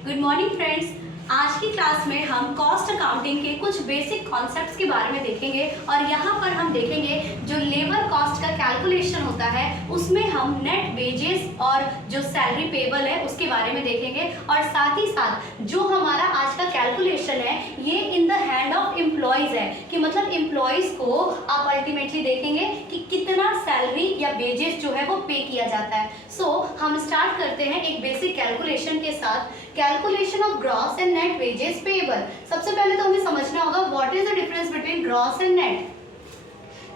Good morning friends. आज की class में हम कॉस्ट अकाउंटिंग के कुछ बेसिक कॉन्सेप्ट्स के बारे में देखेंगे और यहाँ पर हम देखेंगे जो लेबर कॉस्ट का कैलकुलेशन होता है उसमें हम नेट वेजेस और जो सैलरी पेबल है उसके बारे में देखेंगे और साथ ही साथ जो हमारा आज का कैलकुलेशन है ये इन द हैंड ऑफ एम्प्लॉयज है कि मतलब एम्प्लॉयज को आप अल्टीमेटली देखेंगे कि कितना सैलरी या वेजेस जो है वो पे किया जाता है। सो हम स्टार्ट करते हैं एक बेसिक कैलकुलेशन के साथ। Calculation of gross and net wages payable. सबसे पहले तो हमें समझना होगा what is the difference between gross and net.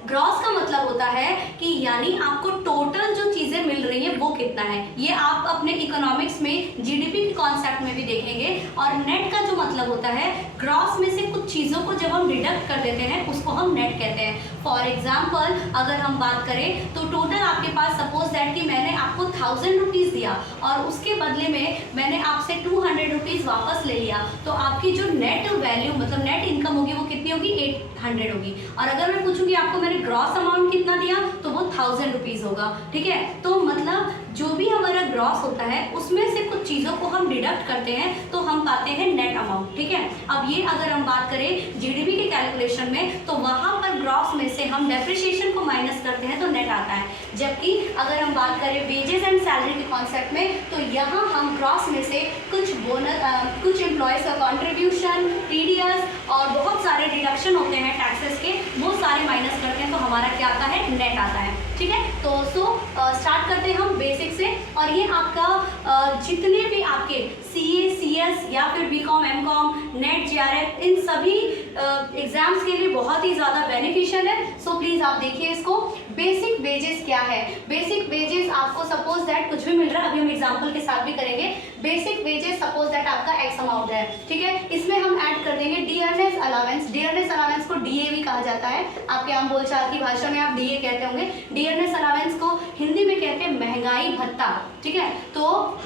Gross का मतलब होता है कि यानी आपको टोटल जो चीजें मिल रही हैं वो कितना है। ये आप अपने इकोनॉमिक्स में जीडीपी के कॉन्सेप्ट में भी देखेंगे। और नेट का जो मतलब होता है ग्रॉस में से कुछ चीजों को जब हम डिडक्ट कर देते हैं उसको हम नेट कहते हैं। फॉर एग्जाम्पल अगर हम बात करें तो टोटल आपके पास सपोज दैट कि मैंने आपको 1000 रुपीज दिया और उसके बदले में मैंने आपसे 200 रुपीज वापस ले लिया, तो आपकी जो नेट वैल्यू मतलब नेट इनकम होगी वो कितनी होगी, 800 होगी। और अगर मैं पूछूंगी आपको मैंने ग्रॉस अमाउंट कितना दिया तो वो 1000 रुपीज होगा। ठीक है, तो मतलब जो भी हमारा ग्रॉस होता है उसमें से कुछ चीजों को हम डिडक्ट करते हैं तो हम पाते हैं नेट अमाउंट। ठीक है, अब ये अगर हम बात करें जीडीपी के कैलकुलेशन में तो वहां पर ग्रॉस में से हम डेप्रिसिएशन को माइनस करते हैं तो नेट आता है। जबकि अगर हम बात करें वेजेस एंड सैलरी के कॉन्सेप्ट में तो यहाँ हम ग्रॉस में से कुछ बोनस कुछ एम्प्लॉयज का कॉन्ट्रीब्यूशन, टीडीएस और बहुत सारे डिडक्शन होते हैं टैक्सेस के, वो सारे माइनस करते हैं तो हमारा क्या आता है, नेट आता है। ठीक है, तो स्टार्ट करते हैं हम बेसिक से। और ये आपका जितने भी आपके सीए, सीएस या फिर बीकॉम, एमकॉम, नेट, जेआरएफ इन सभी एग्जाम्स के लिए बहुत ही ज़्यादा बेनिफिशियल है। सो प्लीज़ आप देखिए इसको। बेसिक वेजेस क्या है? बेसिक वेजेस आपको सपोज दैट कुछ भी मिल रहा है, अभी हम एग्जाम्पल के साथ भी करेंगे। बेसिक वेजेस सपोज दैट आपका एक्स अमाउंट है। ठीक है, इसमें हम ऐड कर देंगे डियरनेस अलावेंस। डियरनेस अलावेंस को डीए भी कहा जाता है, आपके आम बोलचाल की भाषा में आप डीए कहते होंगे। डियरनेस अलावेंस को हिंदी में कहते हैं महंगाई भत्ता। ठीक है, तो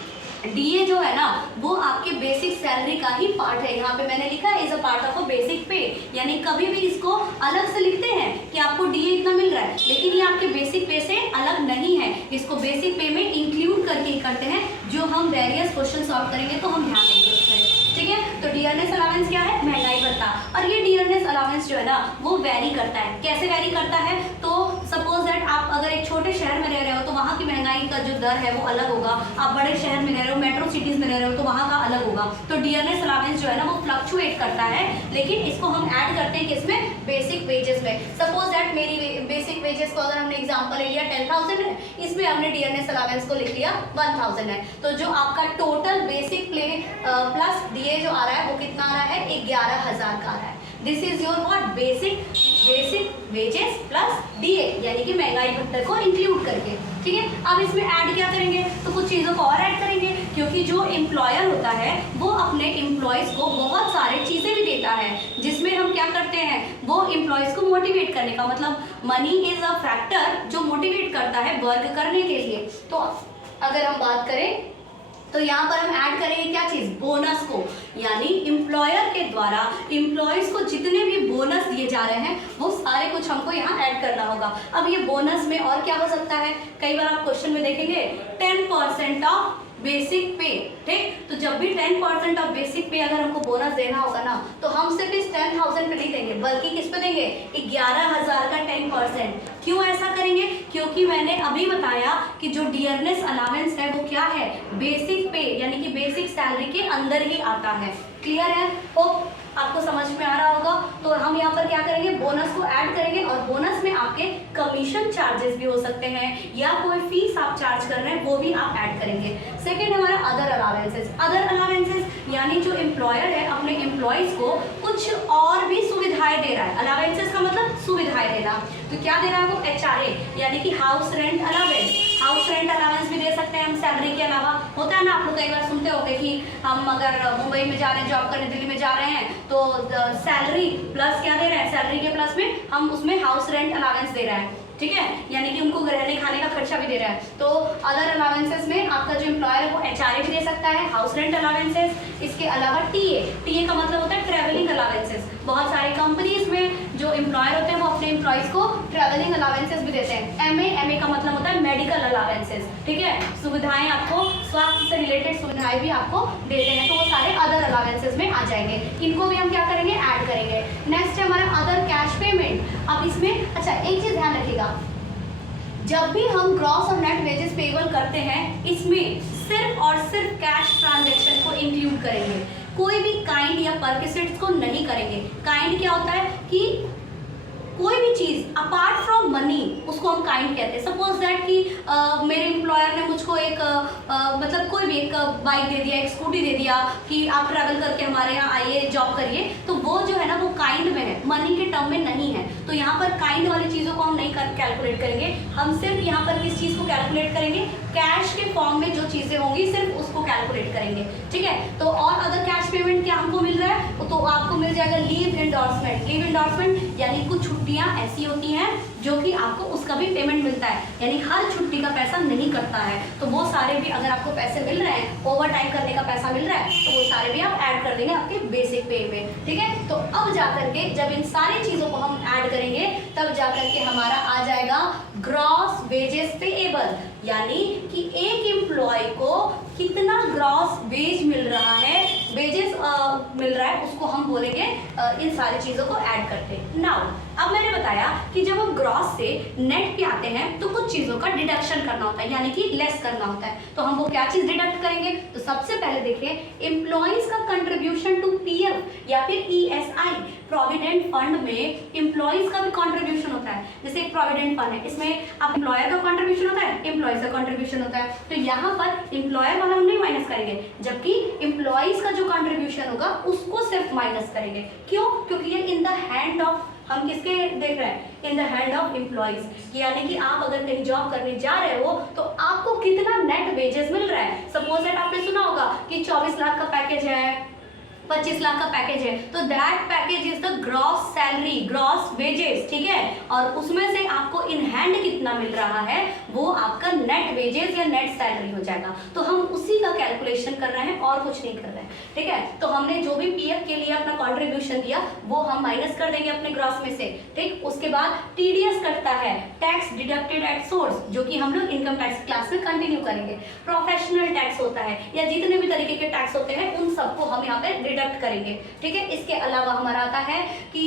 डीए जो है ना वो आपके बेसिक सैलरी का ही पार्ट है। यहाँ पे मैंने लिखा है is a part of a basic पे, यानी कभी भी इसको अलग से लिखते हैं कि आपको डीए इतना मिल रहा है, लेकिन ये आपके बेसिक पे से अलग नहीं है। इसको बेसिक पे में इंक्लूड करके ही करते हैं। जो हम वेरियस क्वेश्चन सॉल्व करेंगे तो हम ध्यान देंगे उसमें। ठीक है, तो डियरनेस अलावेंस क्या है, महंगाई भत्ता। और ये डियरनेस अलावेंस जो है ना वो वेरी करता है। कैसे वेरी करता है, तो सपोज दैट आप अगर एक छोटे शहर में रह रहे हो तो वहाँ की महंगाई का जो दर है वो अलग होगा। आप बड़े शहर में रह रहे हो, मेट्रो सिटीज में रह रहे हो तो वहाँ का अलग होगा। तो डियरनेस अलावेंस जो है ना वो फ्लक्चुएट करता है, लेकिन इसको हम ऐड करते हैं किसमें, बेसिक वेजेस में। सपोज दैट मेरी बेसिक वेजेस को अगर हमने एग्जाम्पल लिया 10,000 है, इसमें हमने डियरनेस अलावेंस को लिख लिया 1000 है। तो जो आपका total basic play plus DA जो आ रहा है वो कितना आ रहा है, 11,000 का आ रहा है। This is your what, basic wages plus DA, यानी कि महंगाई भत्ते को इंक्लूड करके। ठीक है, अब इसमें ऐड क्या करेंगे, तो कुछ चीज़ों को और ऐड करेंगे, क्योंकि जो एम्प्लॉयर होता है वो अपने एम्प्लॉयज़ को बहुत सारे चीज़ें भी देता है, जिसमें हम क्या करते हैं, वो एम्प्लॉयज़ को मोटिवेट करने का मतलब मनी इज अ फैक्टर जो मोटिवेट करता है वर्क करने के लिए। तो अगर हम बात करें तो यहाँ पर हम ऐड करेंगे क्या चीज़, बोनस को, यानी एम्प्लॉयर के द्वारा एम्प्लॉयज़ को जितने भी बोनस दिए जा रहे हैं वो सारे कुछ हमको यहाँ ऐड करना होगा। अब ये बोनस में और क्या हो सकता है, कई बार आप क्वेश्चन में देखेंगे 10% ऑफ बेसिक पे। ठीक, तो जब भी 10% ऑफ बेसिक पे अगर हमको बोनस देना होगा ना तो हम सिर्फ इस 10,000 पे नहीं देंगे, बल्कि किस पे देंगे, 11,000 का 10%। क्यों ऐसा करेंगे, क्योंकि मैंने अभी बताया कि जो डियरनेस अलावेंस है वो क्या है, बेसिक पे यानी कि बेसिक सैलरी के अंदर ही आता है। क्लियर है, होप आपको समझ में आ रहा होगा। तो हम यहाँ पर क्या करेंगे, बोनस को ऐड करेंगे और बोनस में आपके कमीशन चार्जेस भी हो सकते हैं या कोई फीस आप चार्ज कर रहे हैं वो भी आप ऐड करेंगे। सेकेंड हमारा अदर अलावेंसेस। अदर अलावेंसेस यानी जो एम्प्लॉयर है अपने एम्प्लॉयज़ को कुछ और भी सुविधाएं दे रहा है। अलावेंसेस का मतलब सुविधाएं देना, तो क्या दे रहा है वो, एचआरए यानी कि house rent allowance. House rent allowance भी दे सकते हैं हम सैलरी के अलावा। होता है ना, आप लोग कई बार सुनते होंगे कि हम अगर मुंबई में जा रहे हैं जॉब करने, दिल्ली में जा रहे हैं तो सैलरी प्लस क्या दे रहे हैं, सैलरी के प्लस में हम उसमें हाउस रेंट अलावेंस दे रहे हैं। ठीक है, यानी कि उनको रहने खाने का खर्चा भी दे रहा है। तो अदर अलावेंसेस में आपका जो एम्प्लॉयर है वो एचआरए भी दे सकता है, हाउस रेंट अलावेंसेस, इसके अलावा टीए का मतलब होता है ट्रैवलिंग अलावेंसेस। बहुत सारी कंपनीज में जो एम्प्लॉयर होते हैं वो अपने एम्प्लॉयज को ट्रैवलिंग अलावेंसेस भी देते हैं। एमए का मतलब होता है मेडिकल अलावेंसेस, ठीक है, सुविधाएं आपको, स्वास्थ्य से रिलेटेड सुविधाएं भी आपको देते हैं, तो वो सारे अदर अलावेंसेस में आ जाएंगे। इनको भी हम क्या करेंगे, ऐड करेंगे। नेक्स्ट है हमारा अदर कैश पेमेंट। अब इसमें अच्छा एक चीज ध्यान रखिएगा, जब भी हम ग्रॉस और नेट वेजेस पेबल करते हैं इसमें सिर्फ और सिर्फ कैश ट्रांजैक्शन को इंक्लूड करेंगे, कोई भी काइंड या परक्विजिट्स को नहीं करेंगे। काइंड क्या होता है कि कोई भी चीज अपार्ट फ्रॉम मनी, उसको हम काइंड कहते हैं। सपोज दैट कि मेरे एम्प्लॉयर ने मुझको एक मतलब कोई भी एक बाइक दे दिया, एक स्कूटी दे दिया कि आप ट्रैवल करके हमारे यहाँ आइए, जॉब करिए, तो वो जो है ना वो काइंड में है, मनी के टर्म में नहीं है। तो यहाँ पर काइंड वाली चीज़ों को हम नहीं कैलकुलेट करेंगे, हम सिर्फ यहाँ पर किस चीज़ को कैलकुलेट करेंगे, कैश के फॉर्म में जो चीज़ें होंगी सिर्फ उसको कैलकुलेट करेंगे, ठीक है। तो और अदर कैश पेमेंट क्या हमको मिल रहा है, तो आपको मिल जाएगा लीव इंडोर्समेंट। लीव इंडोर्समेंट यानी कुछ छुट्टियाँ ऐसी होती हैं जो कि आपको उसका भी पेमेंट मिलता है, यानी हर छुट्टी का पैसा नहीं कटता है, तो वो सारे भी अगर आपको पैसे मिल रहे हैं, ओवर टाइम करने का पैसा मिल रहा है, तो वो सारे भी आप ऐड कर देंगे आपके बेसिक पे में, ठीक है। तो अब जा करके जब इन सारी चीज़ों को हम ऐड करेंगे तब जा करके हमारा आ जाएगा ग्रॉस वेजेस पेएबल, यानी कि एक एम्प्लॉय को कितना ग्रॉस वेज मिल रहा है, वेजेस मिल रहा है, उसको हम बोलेंगे इन सारी चीज़ों को ऐड करते। नाउ अब मैंने बताया कि जब हम ग्रॉस से नेट पे आते हैं तो कुछ चीज़ों का डिडक्शन करना होता है, यानी कि लेस करना होता है। तो हम वो क्या चीज़ डिडक्ट करेंगे, तो सबसे पहले देखिए एम्प्लॉइज का कंट्रीब्यूशन टू पीएफ या फिर ईएसआई, प्रोविडेंट फंड में एम्प्लॉइज का भी कंट्रीब्यूशन होता है। जैसे एक प्रोविडेंट फंड है, इसमें आप एम्प्लॉयर का कंट्रीब्यूशन होता है, एम्प्लॉइज का कंट्रीब्यूशन होता है, तो यहाँ पर एम्प्लॉयर वाला हम नहीं माइनस करेंगे, जबकि एम्प्लॉइज का जो कंट्रीब्यूशन होगा उसको सिर्फ माइनस करेंगे। क्यों? क्योंकि ये इन द हैंड ऑफ, हम किसके देख रहे हैं, इन द हैंड ऑफ एम्प्लॉइज, यानी कि आप अगर कहीं जॉब करने जा रहे हो तो आपको कितना नेट वेजेस मिल रहा है। सपोज दैट आपने सुना होगा कि 24 लाख का पैकेज है, 25 लाख का पैकेज है, तो that package is the gross salary, gross wages, ठीक है, और उसमें से आपको इन हैंड कितना मिल रहा है वो आपका नेट वेजेस या नेट सैलरी हो जाएगा। तो हम उसी का कैलकुलेशन कर रहे हैं और कुछ नहीं कर रहे हैं, ठीक है। तो हमने जो भी पीएफ के लिए अपना कंट्रीब्यूशन दिया वो हम माइनस कर देंगे अपने ग्रॉस में से, ठीक। उसके बाद टीडीएस कटता है, टैक्स डिडक्टेड एट सोर्स, जो कि हम लोग इनकम टैक्स क्लास में कंटिन्यू करेंगे। प्रोफेशनल टैक्स होता है, या जितने भी तरीके के टैक्स होते हैं उन सबको हम यहाँ पे डिडक्ट करेंगे, ठीक है। इसके अलावा हमारा आता है कि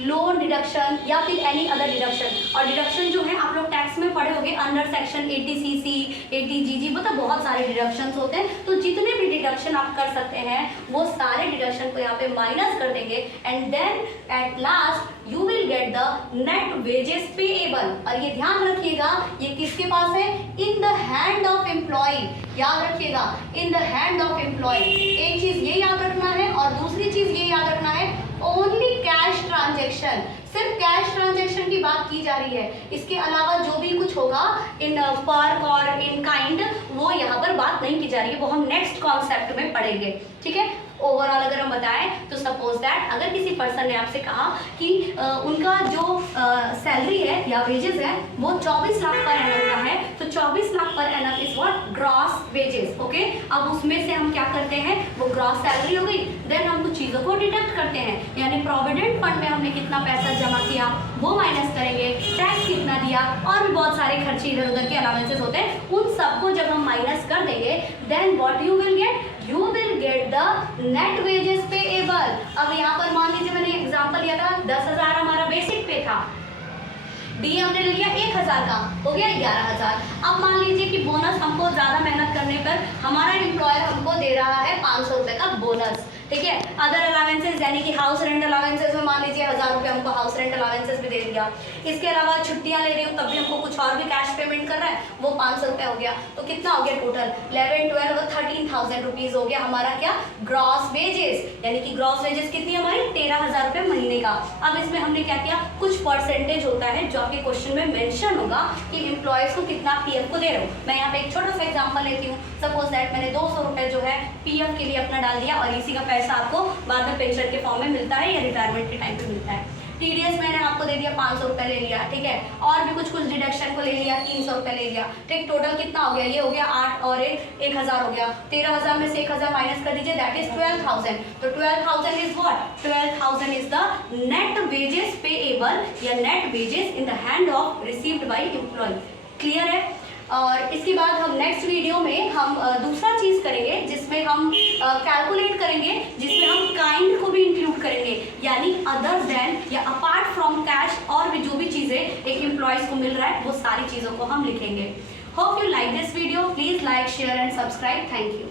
लोन डिडक्शन या फिर एनी अदर डिडक्शन, और डिडक्शन जो है आप लोग टैक्स में पढ़े होंगे अंडर सेक्शन 80CC 80GG, मतलब बहुत सारे डिडक्शंस होते हैं। तो जितने भी डिडक्शन आप कर सकते हैं वो सारे डिडक्शन को यहाँ पे माइनस कर देंगे, and then at last you will get the net wages payable. और ये ध्यान रखिएगा ये किसके पास है, in the hand of employ, याद रखिएगा in the hand of employ. एक चीज ये याद रखना है और दूसरी चीज ये याद रखना है, ओनली कैश ट्रांजेक्शन, सिर्फ कैश ट्रांजेक्शन की बात की जा रही है, इसके अलावा जो भी कुछ होगा इन पर्क और इन काइंड वो यहाँ पर बात नहीं की जा रही है, वो हम नेक्स्ट कॉन्सेप्ट में पढ़ेंगे, ठीक है। ओवरऑल अगर हम बताएं तो सपोज दैट अगर किसी पर्सन ने आपसे कहा कि उनका जो सैलरी है या वेजेस है वो 24 लाख पर एनम का है, तो 24 lakh per annum is what, gross wages, okay. अब उसमें से हम क्या करते हैं, वो ग्रॉस सैलरी हो गई, देन हम कुछ चीज़ों को डिडक्ट करते हैं, यानी प्रोविडेंट फंड में हमने कितना पैसा जमा किया वो माइनस करेंगे, टैक्स कितना दिया, और भी बहुत सारे खर्चे इधर उधर के अलावेंसेस होते हैं, उन सबको जब हम माइनस कर देंगे then what you will get, you will get the net wages payable. अब यहाँ पर मान लीजिए मैंने एग्जांपल लिया था 10,000 हमारा बेसिक पे था, डीए हमने ले लिया 1,000 का, हो गया 11,000। अब मान लीजिए कि बोनस हमको ज़्यादा मेहनत करने पर हमारा एम्प्लॉयर हमको दे रहा है 500 रुपये का बोनस, ठीक है। अदर अलावेंसेज यानी कि हाउस रेंट अलावेंसेज में मान लीजिए 1,000 रुपये हमको हाउस रेंट अलावेंसेज भी दे दिया, इसके अलावा छुट्टियाँ ले रही हूँ तब भी हमको कुछ और भी कैश पेमेंट कर रहा है, वो 500 रुपये हो गया, तो कितना हो गया टोटल 11, 12 और 13,000 रुपीज़ हो गया हमारा क्या, ग्रॉस वेजेस, यानी कि ग्रॉस वेजेस कितनी हमारी 13,000 रुपये महीने का। अब इसमें हमने क्या किया, कुछ परसेंटेज होता है जो आपके क्वेश्चन में मेंशन होगा कि एम्प्लॉयज को कितना पीएफ को दे रहे हो। मैं यहाँ पे एक छोटा सा एग्जांपल लेती हूँ, सपोज दैट मैंने 200 रुपये जो है पीएफ के लिए अपना डाल दिया और इसी का पैसा आपको बाद में पेंशन के फॉर्म में मिलता है या रिटायरमेंट के टाइम पे मिलता है। TDS मैंने आपको दे दिया 500 रुपये ले लिया, ठीक है, और भी कुछ डिडक्शन को ले लिया 300 रुपये ले लिया, ठीक, टोटल कितना हो गया, ये हो गया 8 और 1000 हो गया, 13,000 में से 1000 माइनस कर दीजिए, दैट इज 12,000। तो 12,000 is what, 12,000 is the net wages payable या net wages in the hand of received by employee. Clear है? और इसके बाद हम नेक्स्ट वीडियो में हम दूसरा चीज़ करेंगे जिसमें हम कैलकुलेट करेंगे, जिसमें हम काइंड को भी इंक्लूड करेंगे, यानी अदर देन या अपार्ट फ्रॉम कैश और भी जो भी चीज़ें एक एम्प्लॉयज़ को मिल रहा है वो सारी चीज़ों को हम लिखेंगे। Hope you like this video, please like share and subscribe. Thank you.